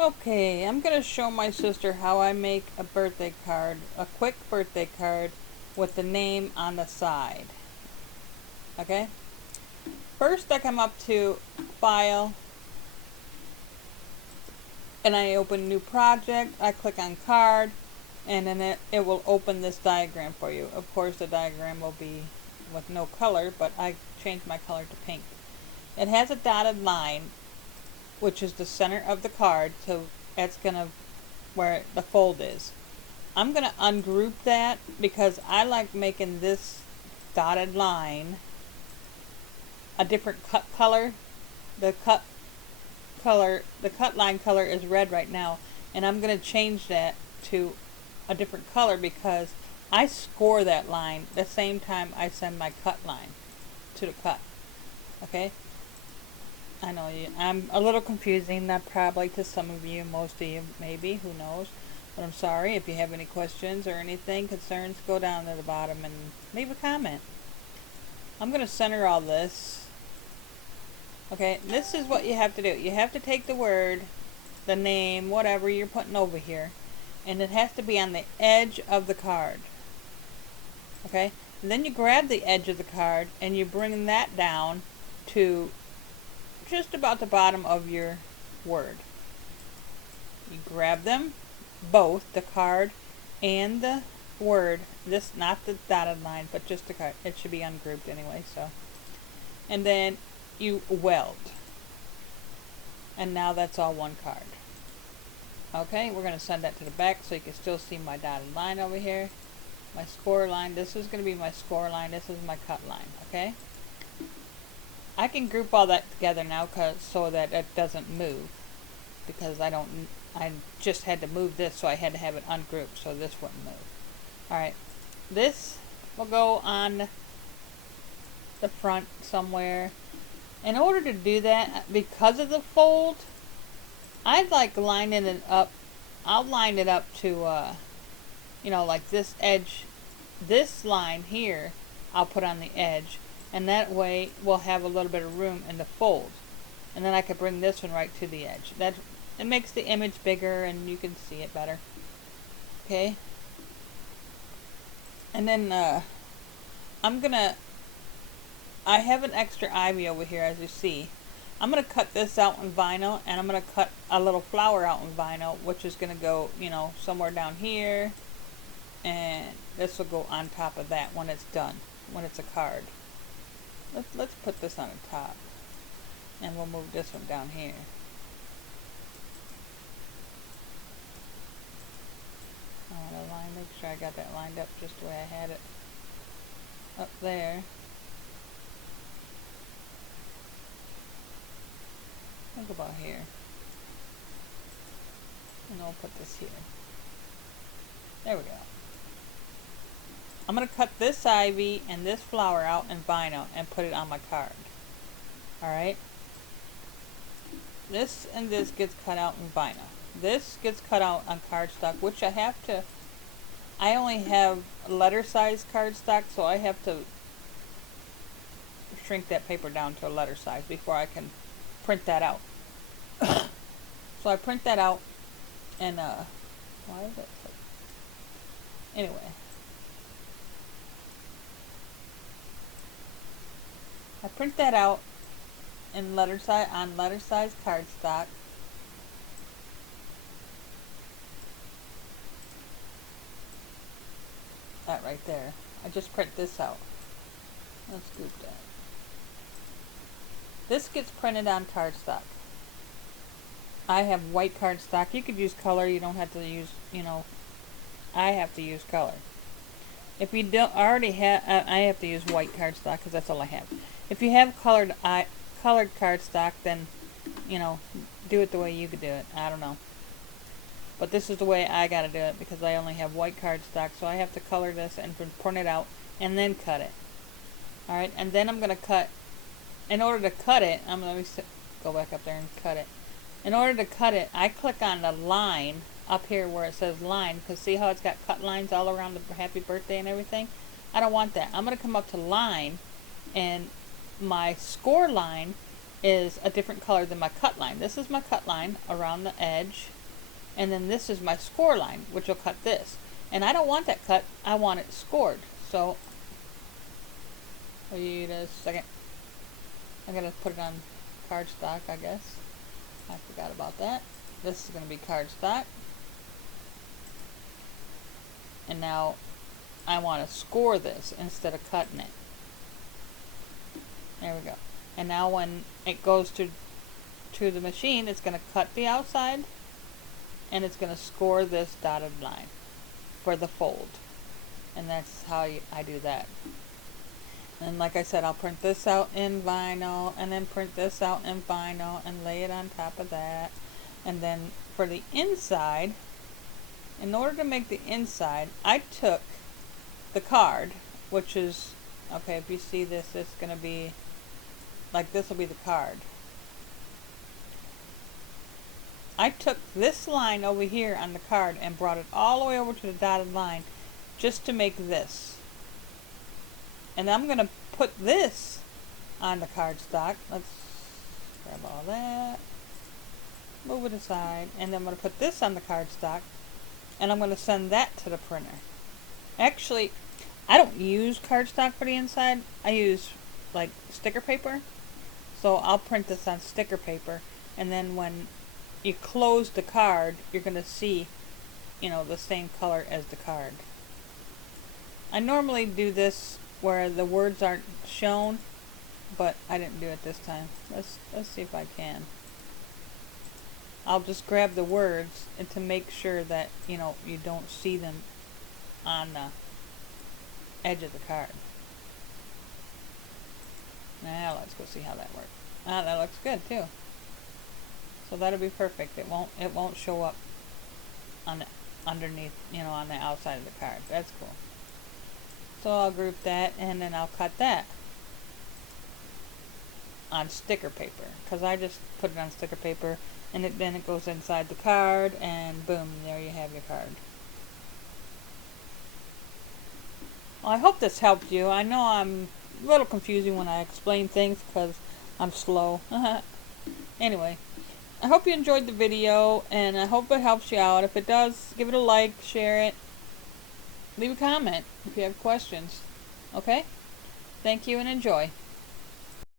Okay, I'm going to show my sister how I make a birthday card, a quick birthday card with the name on the side. Okay? First I come up to File and I open New Project. I click on Card and then it will open this diagram for you. Of course the diagram will be with no color, but I changed my color to pink. It has a dotted line, which is the center of the card, so that's gonna where the fold is. I'm gonna ungroup that because I like making this dotted line a different cut color. The cut line color is red right now, and I'm gonna change that to a different color because I score that line the same time I send my cut line to the cut. Okay? I know I'm a little confusing, that probably to some of you, most of you maybe, who knows. But I'm sorry. If you have any questions or anything, concerns, go down to the bottom and leave a comment. I'm going to center all this. Okay, this is what you have to do. You have to take the word, the name, whatever you're putting over here, and it has to be on the edge of the card. Okay, and then you grab the edge of the card and you bring that down to just about the bottom of your word. You grab them, both the card and the word. This, not the dotted line, but just the card. It should be ungrouped anyway, so. And then you weld. And now that's all one card. Okay, we're going to send that to the back so you can still see my dotted line over here. My score line. This is going to be my score line. This is my cut line. Okay? I can group all that together now so that it doesn't move, because I just had to move this, so I had to have it ungrouped so this wouldn't move. Alright, this will go on the front somewhere. In order to do that, because of the fold, I'd like lining it up. I'll line it up to like this edge, this line here I'll put on the edge, and that way we'll have a little bit of room in the fold, and then I could bring this one right to the edge. It makes the image bigger and you can see it better. Okay, and then I have an extra ivy over here, as you see. I'm gonna cut this out in vinyl, and I'm gonna cut a little flower out in vinyl, which is gonna go somewhere down here, and this will go on top of that when it's done, when it's a card. Let's put this on the top, and we'll move this one down here. I want to make sure I got that lined up just the way I had it up there. Think about here, and I'll put this here. There we go. I'm going to cut this ivy and this flower out in vinyl and put it on my card. Alright? This and this gets cut out in vinyl. This gets cut out on cardstock, which I only have letter size cardstock, so I have to shrink that paper down to a letter size before I can print that out. So I print that out, and why is it? Anyway. I print that out in letter size cardstock. That right there. I just print this out. Let's group that. This gets printed on cardstock. I have white cardstock. You could use color. You don't have to use, I have to use color. If you don't already have, I have to use white cardstock because that's all I have. If you have colored cardstock, then, do it the way you could do it. I don't know. But this is the way I gotta do it because I only have white cardstock, so I have to color this and print it out and then cut it. Alright, and then I'm gonna cut. In order to cut it, go back up there and cut it. In order to cut it, I click on the line up here where it says line, because see how it's got cut lines all around the happy birthday and everything? I don't want that. I'm going to come up to line, and my score line is a different color than my cut line. This is my cut line around the edge, and then this is my score line, which will cut this. And I don't want that cut, I want it scored. So, wait a second. I'm going to put it on cardstock, I guess. I forgot about that. This is going to be cardstock. And now I want to score this instead of cutting it. There we go. And now when it goes to the machine, it's going to cut the outside and it's going to score this dotted line for the fold. And that's how I do that. And like I said, I'll print this out in vinyl and then print this out in vinyl and lay it on top of that. And then for the inside, in order to make the inside, I took the card, which is, okay, if you see this, it's going to be, like this will be the card. I took this line over here on the card and brought it all the way over to the dotted line just to make this. And I'm going to put this on the cardstock. Let's grab all that, move it aside, and then I'm going to put this on the cardstock, and I'm going to send that to the printer. Actually, I don't use cardstock for the inside. I use like sticker paper. So I'll print this on sticker paper, and then when you close the card, you're going to see, you know, the same color as the card. I normally do this where the words aren't shown, but I didn't do it this time. Let's see if I can. I'll just grab the words and to make sure that, you know, you don't see them on the edge of the card. Now let's go see how that works. Ah, that looks good too. So that'll be perfect. It won't show up on the underneath, you know, on the outside of the card. That's cool. So I'll group that and then I'll cut that on sticker paper, because I just put it on sticker paper and then it goes inside the card, and boom, there you have your card. Well, I hope this helped you. I know I'm a little confusing when I explain things because I'm slow. Anyway, I hope you enjoyed the video, and I hope it helps you out. If it does, give it a like, share it, leave a comment if you have questions. Okay? Thank you and enjoy.